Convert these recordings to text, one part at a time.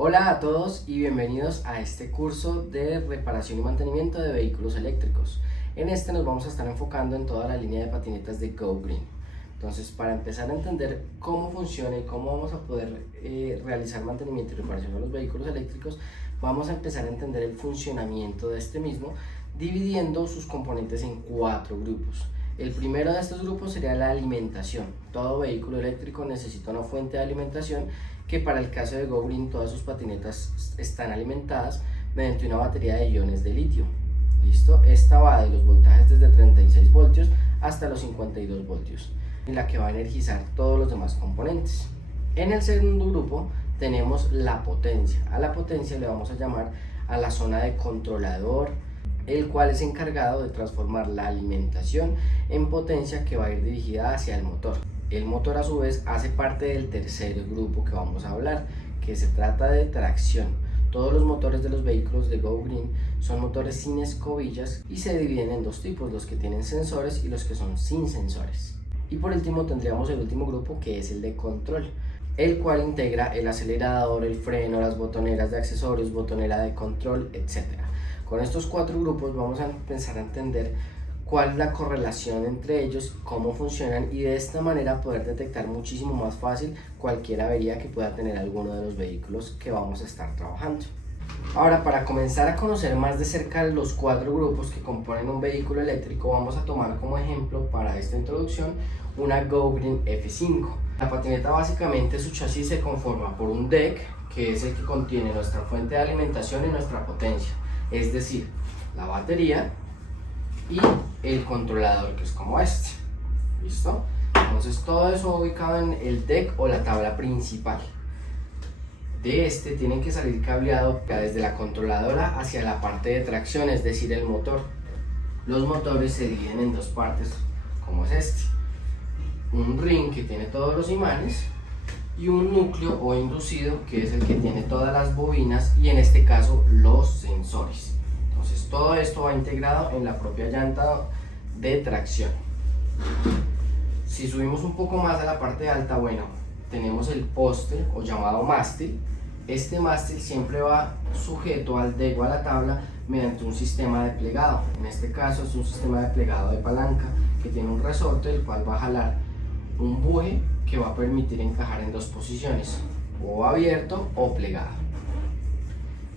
Hola a todos y bienvenidos a este curso de reparación y mantenimiento de vehículos eléctricos. En este nos vamos a estar enfocando en toda la línea de patinetas de Go Green. Entonces, para empezar a entender cómo funciona y cómo vamos a poder realizar mantenimiento y reparación de los vehículos eléctricos, vamos a empezar a entender el funcionamiento de este mismo, dividiendo sus componentes en 4 grupos. El primero de estos grupos sería la alimentación. Todo vehículo eléctrico necesita una fuente de alimentación, que para el caso de Go Green todas sus patinetas están alimentadas mediante una batería de iones de litio. ¿Listo? Esta va de los voltajes desde 36 voltios hasta los 52 voltios, en la que va a energizar todos los demás componentes. En el segundo grupo tenemos la potencia. A la potencia le vamos a llamar a la zona de controlador, el cual es encargado de transformar la alimentación en potencia que va a ir dirigida hacia el motor. El motor a su vez hace parte del tercer grupo que vamos a hablar, que se trata de tracción. Todos los motores de los vehículos de Go Green son motores sin escobillas y se dividen en dos tipos, los que tienen sensores y los que son sin sensores. Y por último tendríamos el último grupo, que es el de control, el cual integra el acelerador, el freno, las botoneras de accesorios, botonera de control, etc. Con estos 4 grupos vamos a empezar a entender cuál es la correlación entre ellos, cómo funcionan, y de esta manera poder detectar muchísimo más fácil cualquier avería que pueda tener alguno de los vehículos que vamos a estar trabajando. Ahora, para comenzar a conocer más de cerca los 4 grupos que componen un vehículo eléctrico, vamos a tomar como ejemplo para esta introducción una Go Green F5. La patineta, básicamente su chasis se conforma por un deck, que es el que contiene nuestra fuente de alimentación y nuestra potencia, es decir, la batería y el controlador, que es como este. ¿Listo? Entonces todo eso ubicado en el deck o la tabla principal. De este tienen que salir cableado desde la controladora hacia la parte de tracción, es decir, el motor. Los motores se dividen en dos partes, como es este: un ring que tiene todos los imanes y un núcleo o inducido, que es el que tiene todas las bobinas y en este caso los sensores. Entonces todo esto va integrado en la propia llanta de tracción. Si subimos un poco más a la parte alta, bueno, tenemos el poste o llamado mástil. Este mástil siempre va sujeto al deck o a la tabla mediante un sistema de plegado. En este caso es un sistema de plegado de palanca que tiene un resorte, el cual va a jalar un buje que va a permitir encajar en dos posiciones, o abierto o plegado.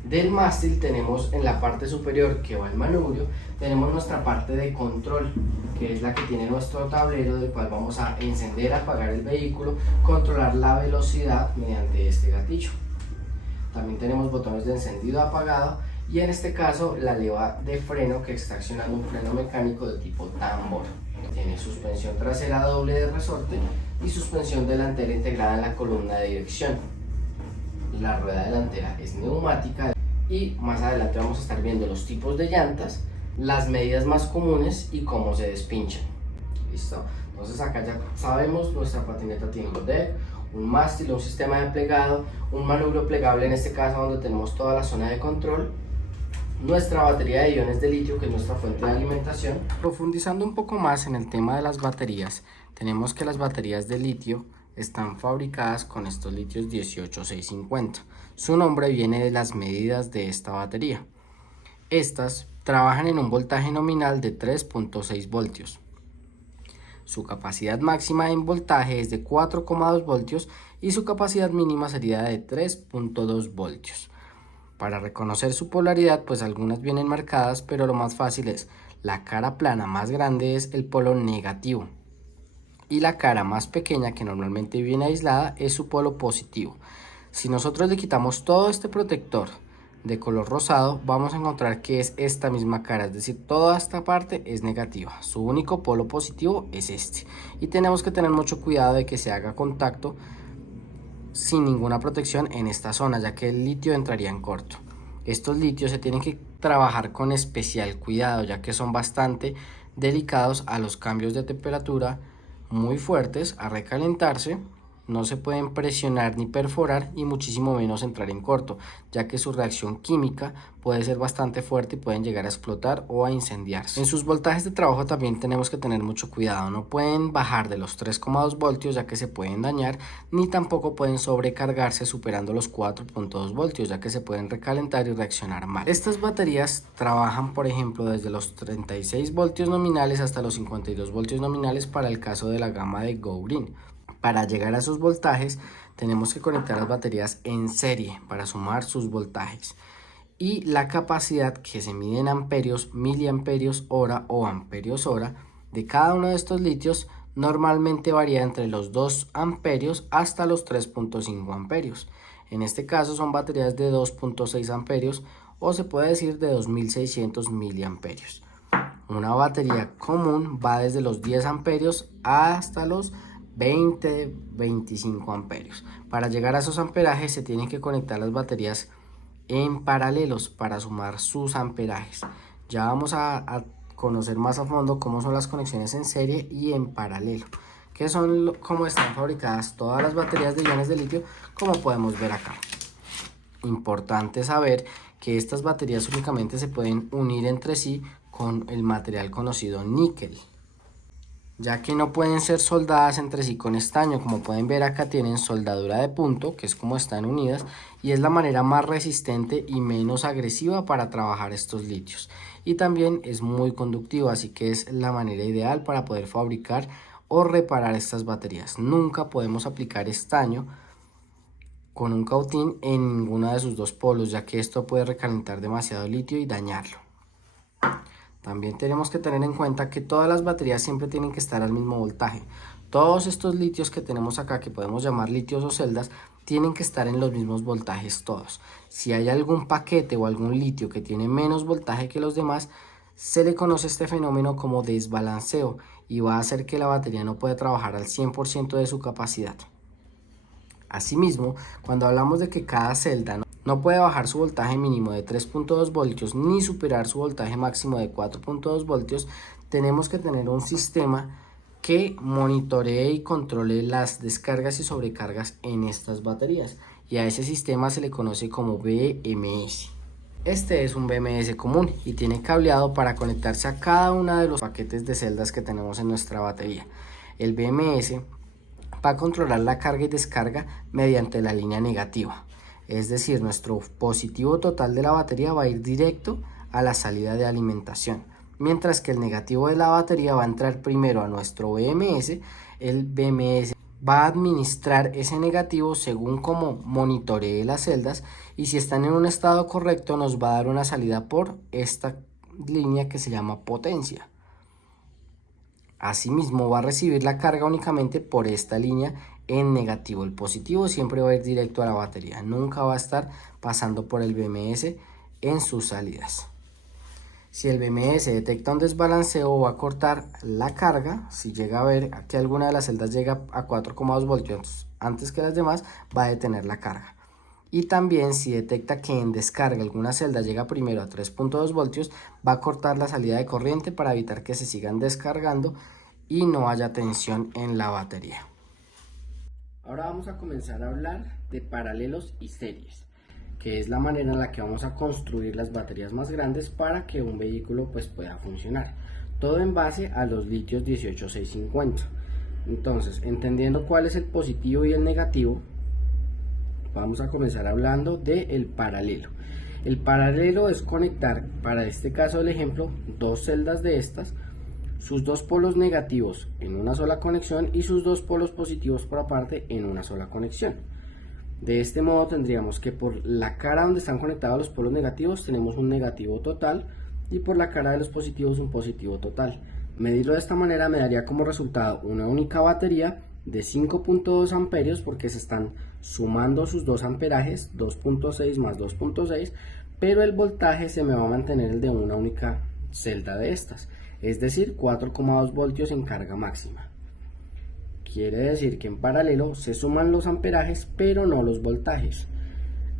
Del mástil tenemos en la parte superior, que va el manubrio, tenemos nuestra parte de control, que es la que tiene nuestro tablero, del cual vamos a encender, apagar el vehículo, controlar la velocidad mediante este gatillo. También tenemos botones de encendido, apagado, y en este caso la leva de freno, que está accionando un freno mecánico de tipo tambor. Tiene suspensión trasera doble de resorte y suspensión delantera integrada en la columna de dirección. La rueda delantera es neumática y más adelante vamos a estar viendo los tipos de llantas, las medidas más comunes y cómo se despinchan. ¿Listo? Entonces acá ya sabemos, nuestra patineta tiene un deck, un mástil, un sistema de plegado, un manubrio plegable en este caso donde tenemos toda la zona de control, nuestra batería de iones de litio, que es nuestra fuente de alimentación. Profundizando un poco más en el tema de las baterías, tenemos que las baterías de litio están fabricadas con estos litios 18650. Su nombre viene de las medidas de esta batería. Estas trabajan en un voltaje nominal de 3.6 voltios. Su capacidad máxima en voltaje es de 4,2 voltios y su capacidad mínima sería de 3.2 voltios. Para reconocer su polaridad, pues algunas vienen marcadas, pero lo más fácil es: la cara plana más grande es el polo negativo y la cara más pequeña, que normalmente viene aislada, es su polo positivo. Si nosotros le quitamos todo este protector de color rosado, vamos a encontrar que es esta misma cara, es decir, toda esta parte es negativa. Su único polo positivo es este, y tenemos que tener mucho cuidado de que se haga contacto sin ninguna protección en esta zona, ya que el litio entraría en corto. Estos litios se tienen que trabajar con especial cuidado, ya que son bastante delicados a los cambios de temperatura muy fuertes, a recalentarse, no se pueden presionar ni perforar y muchísimo menos entrar en corto, ya que su reacción química puede ser bastante fuerte y pueden llegar a explotar o a incendiarse. En sus voltajes de trabajo también tenemos que tener mucho cuidado, no pueden bajar de los 3,2 voltios ya que se pueden dañar, ni tampoco pueden sobrecargarse superando los 4,2 voltios ya que se pueden recalentar y reaccionar mal. Estas baterías trabajan por ejemplo desde los 36 voltios nominales hasta los 52 voltios nominales para el caso de la gama de Go Green. Para llegar a esos voltajes tenemos que conectar las baterías en serie para sumar sus voltajes. Y la capacidad que se mide en amperios, miliamperios hora o amperios hora de cada uno de estos litios normalmente varía entre los 2 amperios hasta los 3,5 amperios. En este caso son baterías de 2,6 amperios o se puede decir de 2600 miliamperios. Una batería común va desde los 10 amperios hasta los 20-25 amperios. Para llegar a esos amperajes se tienen que conectar las baterías en paralelos para sumar sus amperajes. Ya vamos a conocer más a fondo cómo son las conexiones en serie y en paralelo, que son cómo están fabricadas todas las baterías de iones de litio, como podemos ver acá. Importante saber que estas baterías únicamente se pueden unir entre sí con el material conocido níquel, ya que no pueden ser soldadas entre sí con estaño. Como pueden ver acá tienen soldadura de punto, que es como están unidas, y es la manera más resistente y menos agresiva para trabajar estos litios, y también es muy conductiva, así que es la manera ideal para poder fabricar o reparar estas baterías. Nunca podemos aplicar estaño con un cautín en ninguno de sus dos polos, ya que esto puede recalentar demasiado litio y dañarlo. También tenemos que tener en cuenta que todas las baterías siempre tienen que estar al mismo voltaje. Todos estos litios que tenemos acá, que podemos llamar litios o celdas, tienen que estar en los mismos voltajes todos. Si hay algún paquete o algún litio que tiene menos voltaje que los demás, se le conoce este fenómeno como desbalanceo y va a hacer que la batería no pueda trabajar al 100% de su capacidad. Asimismo, cuando hablamos de que cada celda no puede bajar su voltaje mínimo de 3,2 voltios ni superar su voltaje máximo de 4,2 voltios, tenemos que tener un sistema que monitoree y controle las descargas y sobrecargas en estas baterías, y a ese sistema se le conoce como BMS. Este es un BMS común y tiene cableado para conectarse a cada uno de los paquetes de celdas que tenemos en nuestra batería. El BMS va a controlar la carga y descarga mediante la línea negativa. Es decir, nuestro positivo total de la batería va a ir directo a la salida de alimentación, mientras que el negativo de la batería va a entrar primero a nuestro BMS. El BMS va a administrar ese negativo según cómo monitoree las celdas, y si están en un estado correcto nos va a dar una salida por esta línea que se llama potencia. Asimismo va a recibir la carga únicamente por esta línea en negativo. El positivo siempre va a ir directo a la batería, nunca va a estar pasando por el BMS en sus salidas. Si el BMS detecta un desbalanceo, va a cortar la carga. Si llega a ver que alguna de las celdas llega a 4,2 voltios antes que las demás, va a detener la carga. Y también si detecta que en descarga alguna celda llega primero a 3,2 voltios, va a cortar la salida de corriente para evitar que se sigan descargando y no haya tensión en la batería. Ahora vamos a comenzar a hablar de paralelos y series, que es la manera en la que vamos a construir las baterías más grandes para que un vehículo pueda funcionar. Todo en base a los litios 18650. Entonces, entendiendo cuál es el positivo y el negativo, vamos a comenzar hablando del paralelo. El paralelo es conectar, para este caso del ejemplo, dos celdas de estas, sus dos polos negativos en una sola conexión y sus dos polos positivos por aparte en una sola conexión. De este modo tendríamos que por la cara donde están conectados los polos negativos tenemos un negativo total, y por la cara de los positivos un positivo total. Medirlo de esta manera me daría como resultado una única batería de 5,2 amperios, porque se están sumando sus dos amperajes, 2,6 más 2,6, pero el voltaje se me va a mantener el de una única celda de estas, es decir, 4,2 voltios en carga máxima. Quiere decir que en paralelo se suman los amperajes pero no los voltajes.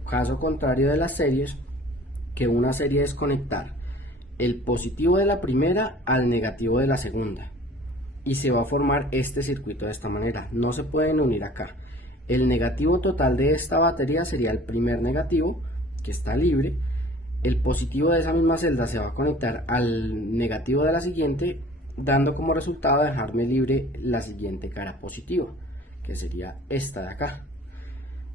Caso contrario de las series, que una serie es conectar el positivo de la primera al negativo de la segunda, y se va a formar este circuito de esta manera. No se pueden unir acá. El negativo total de esta batería sería el primer negativo, que está libre. El positivo de esa misma celda se va a conectar al negativo de la siguiente, dando como resultado dejarme libre la siguiente cara positiva, que sería esta de acá.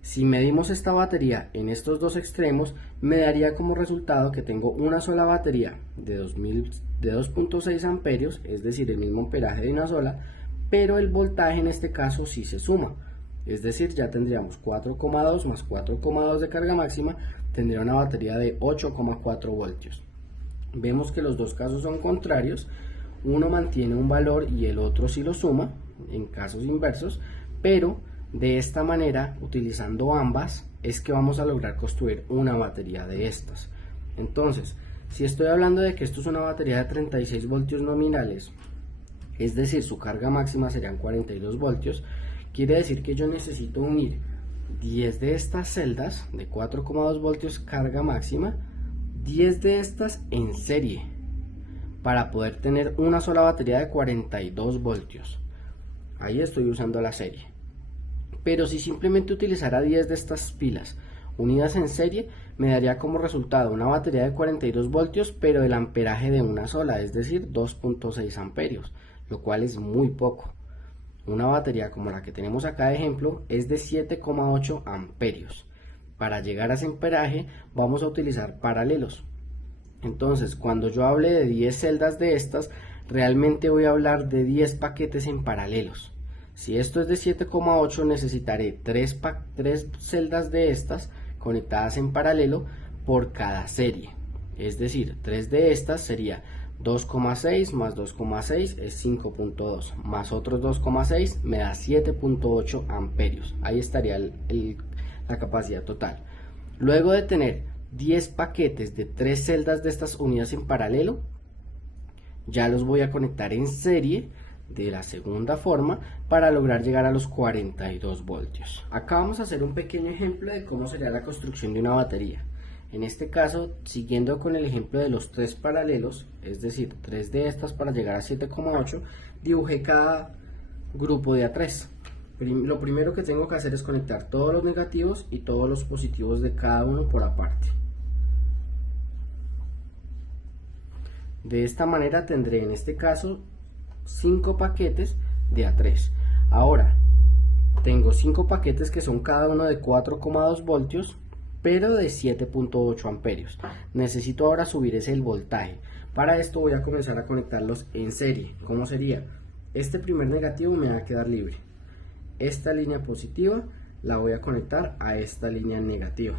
Si medimos esta batería en estos dos extremos, me daría como resultado que tengo una sola batería de 2.6 amperios, es decir, el mismo amperaje de una sola, pero el voltaje en este caso sí se suma. Es decir, ya tendríamos 4,2 más 4,2 de carga máxima, tendría una batería de 8,4 voltios. Vemos que los dos casos son contrarios, uno mantiene un valor y el otro sí lo suma, en casos inversos, pero de esta manera, utilizando ambas, es que vamos a lograr construir una batería de estas. Entonces, si estoy hablando de que esto es una batería de 36 voltios nominales, es decir, su carga máxima serían 42 voltios, quiere decir que yo necesito unir 10 de estas celdas de 4,2 voltios carga máxima, 10 de estas en serie, para poder tener una sola batería de 42 voltios. Ahí estoy usando la serie. Pero si simplemente utilizara 10 de estas pilas unidas en serie, me daría como resultado una batería de 42 voltios, pero el amperaje de una sola, es decir, 2.6 amperios, lo cual es muy poco. Una batería como la que tenemos acá de ejemplo es de 7,8 amperios. Para llegar a ese amperaje vamos a utilizar paralelos. Entonces, cuando yo hable de 10 celdas de estas, realmente voy a hablar de 10 paquetes en paralelos. Si esto es de 7,8, necesitaré 3 celdas de estas conectadas en paralelo por cada serie. Es decir, 3 de estas sería 2,6 más 2,6 es 5,2 más otros 2,6 me da 7,8 amperios. Ahí estaría la capacidad total. Luego de tener 10 paquetes de 3 celdas de estas unidas en paralelo, ya los voy a conectar en serie de la segunda forma para lograr llegar a los 42 voltios. Acá vamos a hacer un pequeño ejemplo de cómo sería la construcción de una batería. En este caso, siguiendo con el ejemplo de los 3 paralelos, es decir, 3 de estas para llegar a 7,8, dibujé cada grupo de A3. Lo primero que tengo que hacer es conectar todos los negativos y todos los positivos de cada uno por aparte. De esta manera tendré en este caso 5 paquetes de A3. Ahora, tengo 5 paquetes que son cada uno de 4,2 voltios, pero de 7,8 amperios. Necesito ahora subir ese voltaje. Para esto voy a comenzar a conectarlos en serie. ¿Cómo sería? Este primer negativo me va a quedar libre. Esta línea positiva la voy a conectar a esta línea negativa.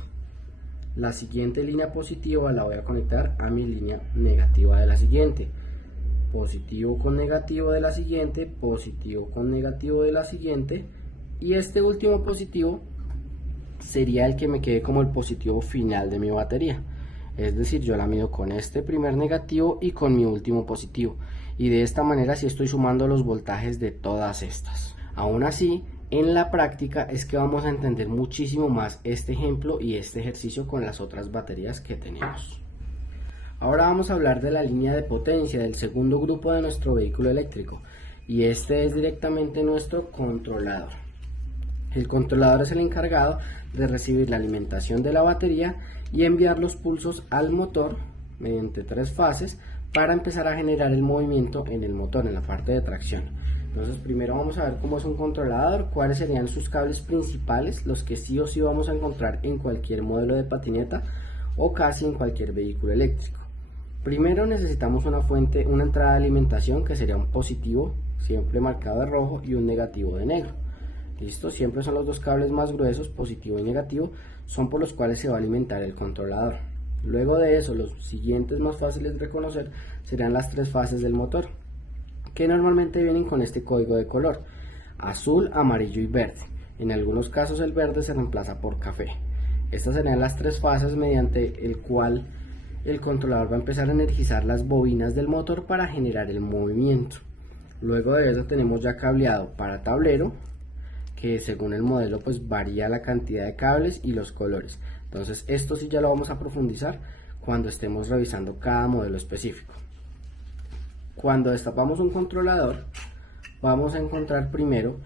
La siguiente línea positiva la voy a conectar a mi línea negativa de la siguiente. Positivo con negativo de la siguiente, positivo con negativo de la siguiente, y este último positivo sería el que me quede como el positivo final de mi batería. Es decir, yo la mido con este primer negativo y con mi último positivo, y de esta manera sí estoy sumando los voltajes de todas estas. Aún así, en la práctica es que vamos a entender muchísimo más este ejemplo y este ejercicio con las otras baterías que tenemos. Ahora vamos a hablar de la línea de potencia del segundo grupo de nuestro vehículo eléctrico, y este es directamente nuestro controlador. El controlador es el encargado de recibir la alimentación de la batería y enviar los pulsos al motor mediante 3 fases para empezar a generar el movimiento en el motor, en la parte de tracción. Entonces primero vamos a ver cómo es un controlador, cuáles serían sus cables principales, los que sí o sí vamos a encontrar en cualquier modelo de patineta o casi en cualquier vehículo eléctrico. Primero necesitamos una entrada de alimentación que sería un positivo, siempre marcado de rojo, y un negativo de negro. Listo, siempre son los dos cables más gruesos, positivo y negativo, son por los cuales se va a alimentar el controlador. Luego de eso, los siguientes más fáciles de reconocer serán las 3 fases del motor, que normalmente vienen con este código de color: azul, amarillo y verde. En algunos casos el verde se reemplaza por café. Estas serían las 3 fases mediante el cual el controlador va a empezar a energizar las bobinas del motor para generar el movimiento. Luego de eso tenemos ya cableado para tablero, que según el modelo pues varía la cantidad de cables y los colores. Entonces esto sí ya lo vamos a profundizar cuando estemos revisando cada modelo específico. Cuando destapamos un controlador, vamos a encontrar primero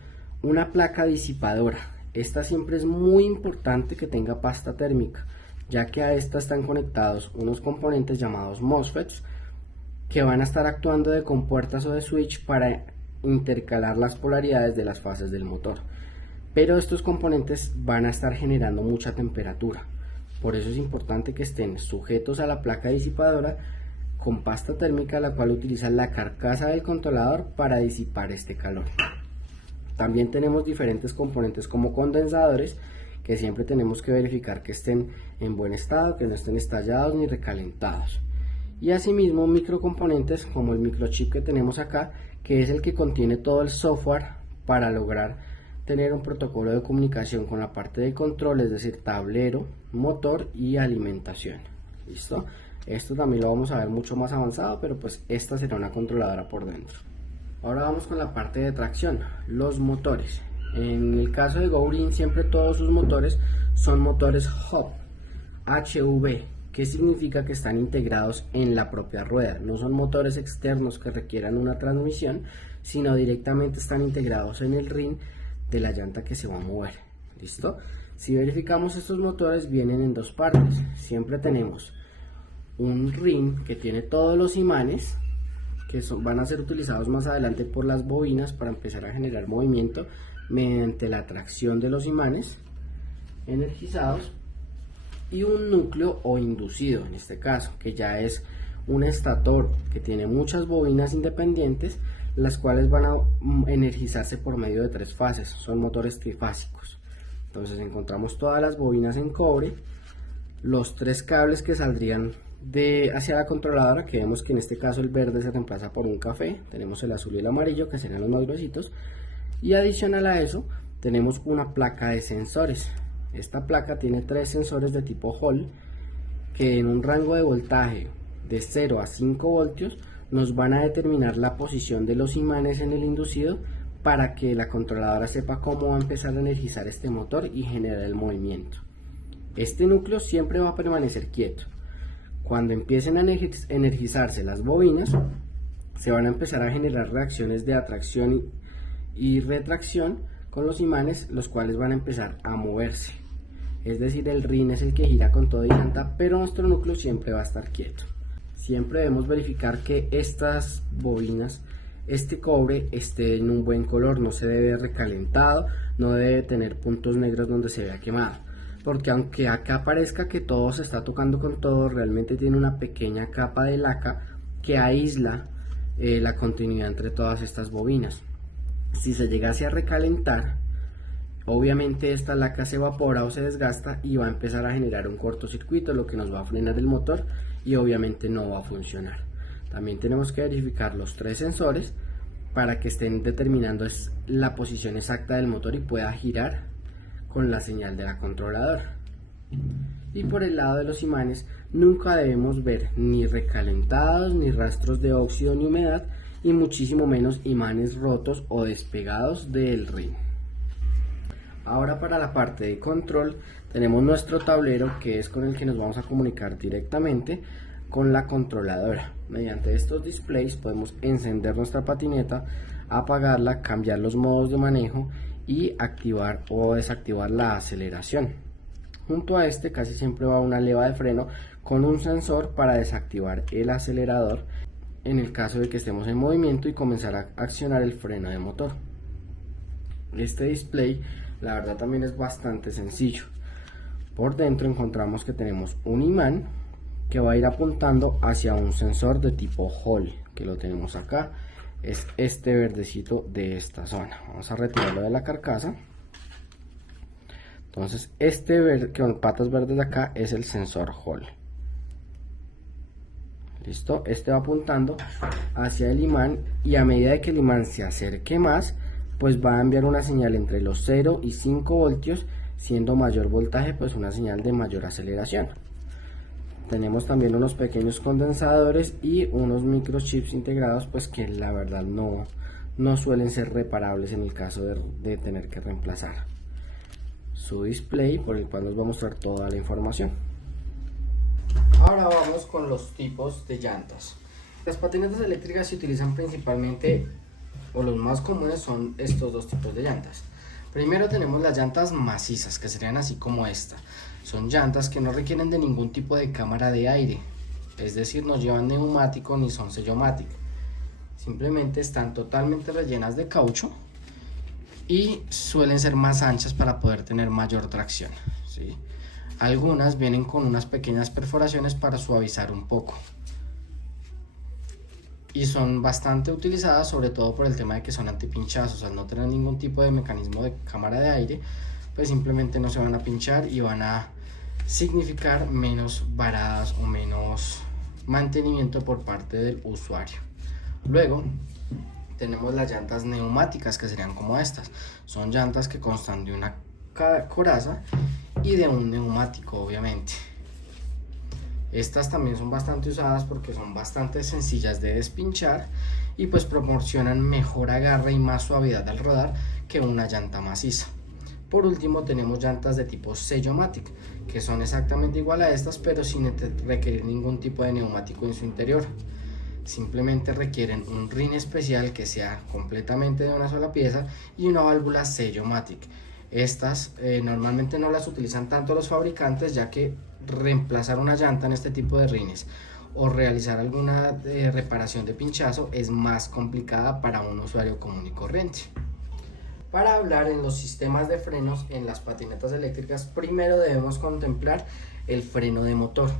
una placa disipadora. Esta siempre es muy importante que tenga pasta térmica, ya que a esta están conectados unos componentes llamados MOSFETs que van a estar actuando de compuertas o de switch para intercalar las polaridades de las fases del motor. Pero estos componentes van a estar generando mucha temperatura, por eso es importante que estén sujetos a la placa disipadora con pasta térmica, la cual utiliza la carcasa del controlador para disipar este calor. También tenemos diferentes componentes como condensadores, que siempre tenemos que verificar que estén en buen estado, que no estén estallados ni recalentados. Y asimismo microcomponentes como el microchip que tenemos acá, que es el que contiene todo el software para lograr tener un protocolo de comunicación con la parte de control, es decir, tablero, motor y alimentación. ¿Listo? Esto también lo vamos a ver mucho más avanzado, pero pues esta será una controladora por dentro. Ahora vamos con la parte de tracción, los motores. En el caso de Go Green siempre todos sus motores son motores hub, HV, que significa que están integrados en la propia rueda. No son motores externos que requieran una transmisión, sino directamente están integrados en el rin de la llanta que se va a mover. ¿Listo? Si verificamos, estos motores vienen en dos partes. Siempre tenemos un rin que tiene todos los imanes que van a ser utilizados más adelante por las bobinas para empezar a generar movimiento mediante la tracción de los imanes energizados, y un núcleo o inducido en este caso, que ya es un estator que tiene muchas bobinas independientes, las cuales van a energizarse por medio de tres fases. Son motores trifásicos. Entonces encontramos todas las bobinas en cobre, los tres cables que saldrían hacia la controladora, que vemos que en este caso el verde se reemplaza por un café, tenemos el azul y el amarillo que serían los más gruesitos, y adicional a eso tenemos una placa de sensores. Esta placa tiene tres sensores de tipo Hall que en un rango de voltaje de 0 a 5 voltios nos van a determinar la posición de los imanes en el inducido para que la controladora sepa cómo va a empezar a energizar este motor y generar el movimiento. Este núcleo siempre va a permanecer quieto. Cuando empiecen a energizarse las bobinas, se van a empezar a generar reacciones de atracción y retracción con los imanes, los cuales van a empezar a moverse. Es decir, el rin es el que gira con todo y llanta, pero nuestro núcleo siempre va a estar quieto. Siempre debemos verificar que estas bobinas, este cobre, esté en un buen color, no se debe recalentado, no debe tener puntos negros donde se vea quemado, porque aunque acá parezca que todo se está tocando con todo, realmente tiene una pequeña capa de laca que aísla la continuidad entre todas estas bobinas. Si se llegase a recalentar, obviamente esta laca se evapora o se desgasta y va a empezar a generar un cortocircuito, lo que nos va a frenar el motor y obviamente no va a funcionar. También tenemos que verificar los tres sensores para que estén determinando la posición exacta del motor y pueda girar con la señal de la controladora. Y por el lado de los imanes, nunca debemos ver ni recalentados, ni rastros de óxido ni humedad, y muchísimo menos imanes rotos o despegados del rin. Ahora, para la parte de control tenemos nuestro tablero, que es con el que nos vamos a comunicar directamente con la controladora. Mediante estos displays podemos encender nuestra patineta, apagarla, cambiar los modos de manejo y activar o desactivar la aceleración. Junto a este casi siempre va una leva de freno con un sensor para desactivar el acelerador en el caso de que estemos en movimiento y comenzar a accionar el freno de motor. Este display, la verdad, también es bastante sencillo. Por dentro encontramos que tenemos un imán que va a ir apuntando hacia un sensor de tipo Hall, que lo tenemos acá, es este verdecito de esta zona. Vamos a retirarlo de la carcasa. Entonces este verde con patas verdes de acá es el sensor Hall. Listo, este va apuntando hacia el imán y a medida de que el imán se acerque más, pues va a enviar una señal entre los 0 y 5 voltios, siendo mayor voltaje pues una señal de mayor aceleración. Tenemos también unos pequeños condensadores y unos microchips integrados, pues que la verdad no suelen ser reparables en el caso de tener que reemplazar. Su display, por el cual nos va a mostrar toda la información. Ahora vamos con los tipos de llantas. Las patinetas eléctricas se utilizan principalmente, o los más comunes son estos dos tipos de llantas. Primero tenemos las llantas macizas, que serían así como esta. Son llantas que no requieren de ningún tipo de cámara de aire, es decir, no llevan neumático ni son sellomatic. Simplemente están totalmente rellenas de caucho y suelen ser más anchas para poder tener mayor tracción, ¿sí? Algunas vienen con unas pequeñas perforaciones para suavizar un poco. Y son bastante utilizadas, sobre todo por el tema de que son antipinchazos. Al no tener ningún tipo de mecanismo de cámara de aire, pues simplemente no se van a pinchar y van a significar menos varadas o menos mantenimiento por parte del usuario. Luego tenemos las llantas neumáticas, que serían como estas. Son llantas que constan de una coraza y de un neumático, obviamente. Estas también son bastante usadas porque son bastante sencillas de despinchar y pues proporcionan mejor agarre y más suavidad al rodar que una llanta maciza. Por último tenemos llantas de tipo sellomatic, que son exactamente igual a estas pero sin requerir ningún tipo de neumático en su interior. Simplemente requieren un rin especial que sea completamente de una sola pieza y una válvula sellomatic. Estas normalmente no las utilizan tanto los fabricantes, ya que reemplazar una llanta en este tipo de rines o realizar alguna reparación de pinchazo es más complicada para un usuario común y corriente. Para hablar en los sistemas de frenos en las patinetas eléctricas, primero debemos contemplar el freno de motor,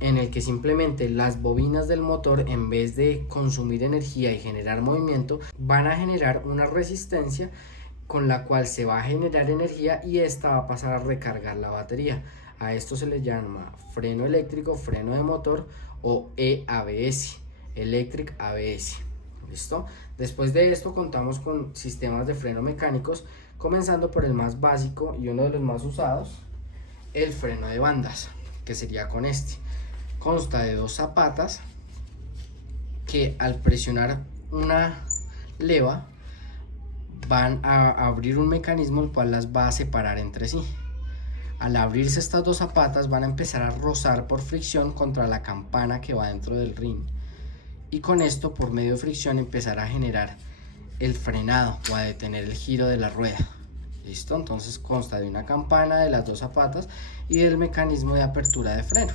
en el que simplemente las bobinas del motor, en vez de consumir energía y generar movimiento, van a generar una resistencia con la cual se va a generar energía y esta va a pasar a recargar la batería. A esto se le llama freno eléctrico, freno de motor o EABS, Electric ABS. ¿Listo? Después de esto contamos con sistemas de freno mecánicos, comenzando por el más básico y uno de los más usados, el freno de bandas, que sería con este. Consta de dos zapatas que al presionar una leva van a abrir un mecanismo el cual las va a separar entre sí. Al abrirse estas dos zapatas van a empezar a rozar por fricción contra la campana que va dentro del rin, y con esto por medio de fricción empezar a generar el frenado o a detener el giro de la rueda. ¿Listo? Entonces consta de una campana, de las dos zapatas y del mecanismo de apertura de freno.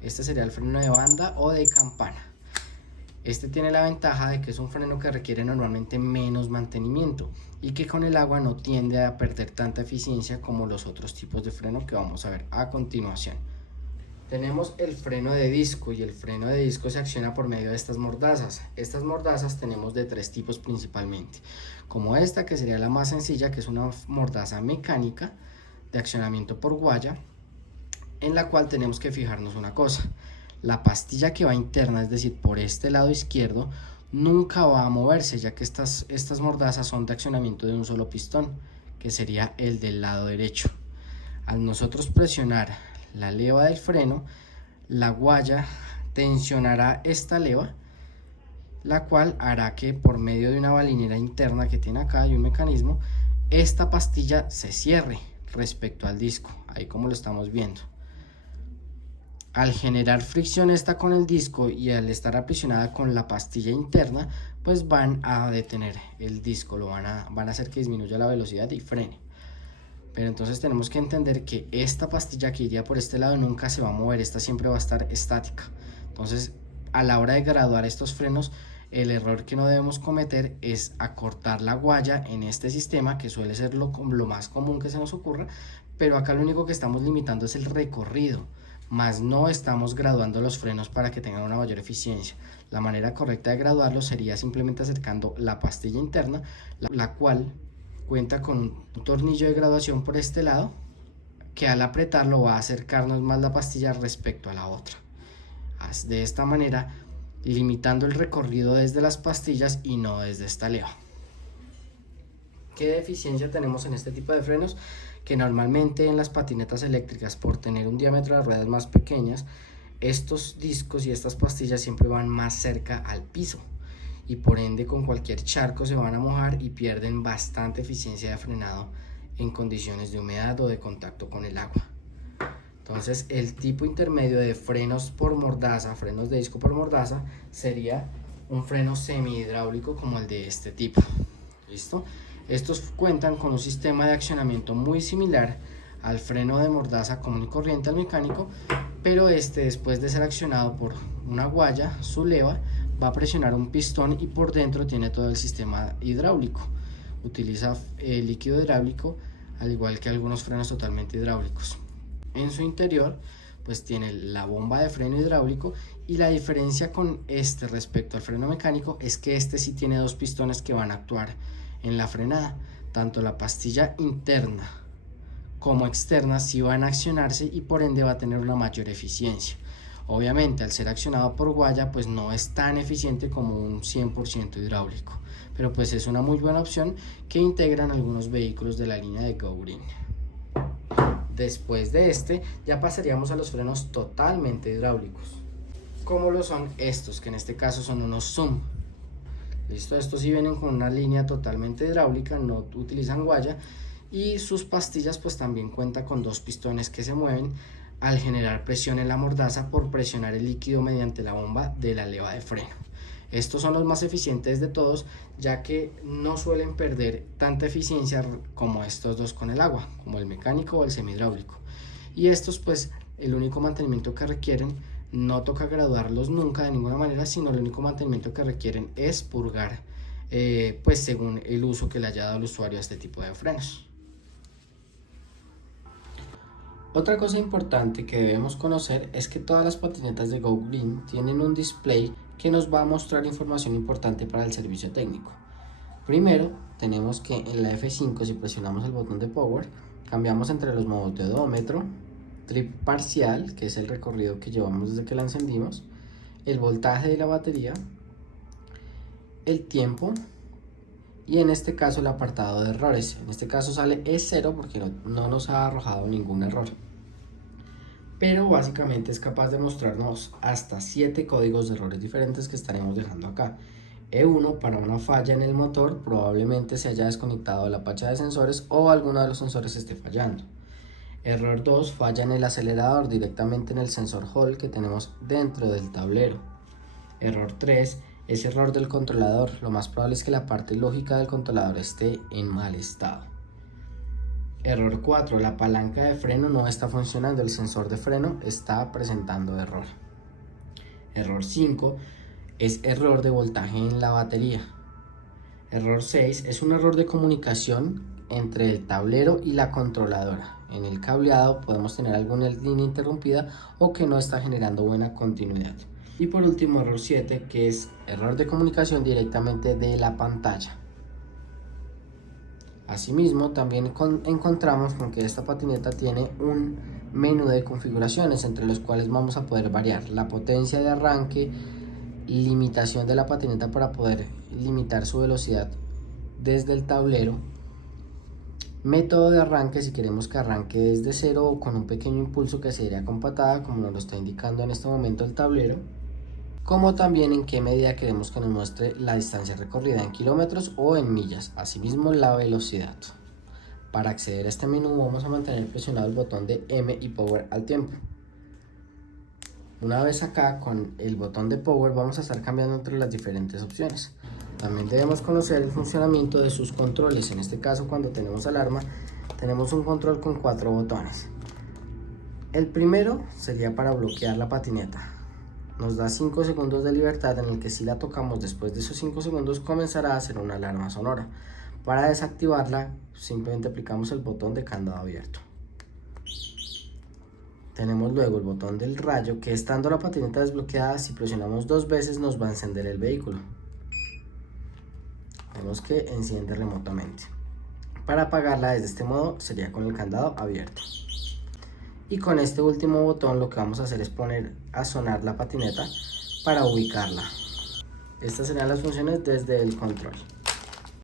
Este sería el freno de banda o de campana. Este tiene la ventaja de que es un freno que requiere normalmente menos mantenimiento y que con el agua no tiende a perder tanta eficiencia como los otros tipos de freno que vamos a ver a continuación. Tenemos el freno de disco, y el freno de disco se acciona por medio de estas mordazas. Estas mordazas tenemos de tres tipos principalmente, como esta, que sería la más sencilla, que es una mordaza mecánica de accionamiento por guaya, en la cual tenemos que fijarnos una cosa: la pastilla que va interna, es decir, por este lado izquierdo, nunca va a moverse, ya que estas mordazas son de accionamiento de un solo pistón, que sería el del lado derecho. Al nosotros presionar la leva del freno, la guaya tensionará esta leva, la cual hará que por medio de una balinera interna que tiene acá y un mecanismo, esta pastilla se cierre respecto al disco, ahí como lo estamos viendo. Al generar fricción esta con el disco y al estar aprisionada con la pastilla interna, pues van a detener el disco, van a hacer que disminuya la velocidad y frene. Pero entonces tenemos que entender que esta pastilla que iría por este lado nunca se va a mover, esta siempre va a estar estática. Entonces, a la hora de graduar estos frenos, el error que no debemos cometer es acortar la guaya en este sistema, que suele ser lo más común que se nos ocurra, pero acá lo único que estamos limitando es el recorrido, más no estamos graduando los frenos para que tengan una mayor eficiencia. La manera correcta de graduarlos sería simplemente acercando la pastilla interna, la cual cuenta con un tornillo de graduación por este lado, que al apretarlo va a acercarnos más la pastilla respecto a la otra. De esta manera, limitando el recorrido desde las pastillas y no desde esta leva. ¿Qué deficiencia tenemos en este tipo de frenos? Que normalmente en las patinetas eléctricas, por tener un diámetro de ruedas más pequeñas, estos discos y estas pastillas siempre van más cerca al piso, y por ende con cualquier charco se van a mojar y pierden bastante eficiencia de frenado en condiciones de humedad o de contacto con el agua. Entonces el tipo intermedio de frenos por mordaza, frenos de disco por mordaza, sería un freno semi hidráulico como el de este tipo. ¿Listo? Estos cuentan con un sistema de accionamiento muy similar al freno de mordaza común y corriente al mecánico, pero después de ser accionado por una guaya, su leva va a presionar un pistón y por dentro tiene todo el sistema hidráulico. Utiliza líquido hidráulico, al igual que algunos frenos totalmente hidráulicos. En su interior pues tiene la bomba de freno hidráulico, y la diferencia con respecto al freno mecánico es que sí tiene dos pistones que van a actuar en la frenada. Tanto la pastilla interna como externa sí van a accionarse y por ende va a tener una mayor eficiencia. Obviamente al ser accionado por guaya pues no es tan eficiente como un 100% hidráulico, pero pues es una muy buena opción que integran algunos vehículos de la línea de Go Green. Después de ya pasaríamos a los frenos totalmente hidráulicos, como lo son estos, que en este caso son unos Zoom. Listo, estos sí vienen con una línea totalmente hidráulica, no utilizan guaya, y sus pastillas pues también cuentan con dos pistones que se mueven al generar presión en la mordaza por presionar el líquido mediante la bomba de la leva de freno. Estos son los más eficientes de todos, ya que no suelen perder tanta eficiencia como estos dos con el agua, como el mecánico o el semihidráulico. Y estos pues el único mantenimiento que requieren, no toca graduarlos nunca de ninguna manera, sino el único mantenimiento que requieren es purgar, pues según el uso que le haya dado el usuario a este tipo de frenos. Otra cosa importante que debemos conocer es que todas las patinetas de Go Green tienen un display que nos va a mostrar información importante para el servicio técnico. Primero, tenemos que en la F5, si presionamos el botón de Power, cambiamos entre los modos de odómetro, trip parcial, que es el recorrido que llevamos desde que la encendimos, el voltaje de la batería, el tiempo y en este caso el apartado de errores. En este caso sale E0 porque no nos ha arrojado ningún error, pero básicamente es capaz de mostrarnos hasta 7 códigos de errores diferentes que estaremos dejando acá. E1 para una falla en el motor, probablemente se haya desconectado la pacha de sensores o alguno de los sensores esté fallando. Error 2, falla en el acelerador, directamente en el sensor Hall que tenemos dentro del tablero. Error 3 es error del controlador, lo más probable es que la parte lógica del controlador esté en mal estado. Error 4, la palanca de freno no está funcionando, el sensor de freno está presentando error. Error 5 es error de voltaje en la batería. Error 6 es un error de comunicación entre el tablero y la controladora. En el cableado podemos tener alguna línea interrumpida o que no está generando buena continuidad. Y por último, error 7, que es error de comunicación directamente de la pantalla. Asimismo, también encontramos con que esta patineta tiene un menú de configuraciones entre los cuales vamos a poder variar la potencia de arranque, limitación de la patineta para poder limitar su velocidad desde el tablero, método de arranque si queremos que arranque desde cero o con un pequeño impulso que se iría con patada como nos lo está indicando en este momento el tablero, como también en qué medida queremos que nos muestre la distancia recorrida en kilómetros o en millas, asimismo la velocidad. Para acceder a este menú vamos a mantener presionado el botón de M y Power al tiempo. Una vez acá con el botón de Power vamos a estar cambiando entre las diferentes opciones. También debemos conocer el funcionamiento de sus controles. En este caso, cuando tenemos alarma, tenemos un control con 4 botones. El primero sería para bloquear la patineta. Nos da 5 segundos de libertad en el que si la tocamos después de esos 5 segundos comenzará a hacer una alarma sonora. Para desactivarla simplemente aplicamos el botón de candado abierto. Tenemos luego el botón del rayo que estando la patineta desbloqueada, si presionamos 2 veces nos va a encender el vehículo. Vemos que enciende remotamente. Para apagarla desde este modo sería con el candado abierto. Y con este último botón lo que vamos a hacer es poner a sonar la patineta para ubicarla. Estas serían las funciones desde el control.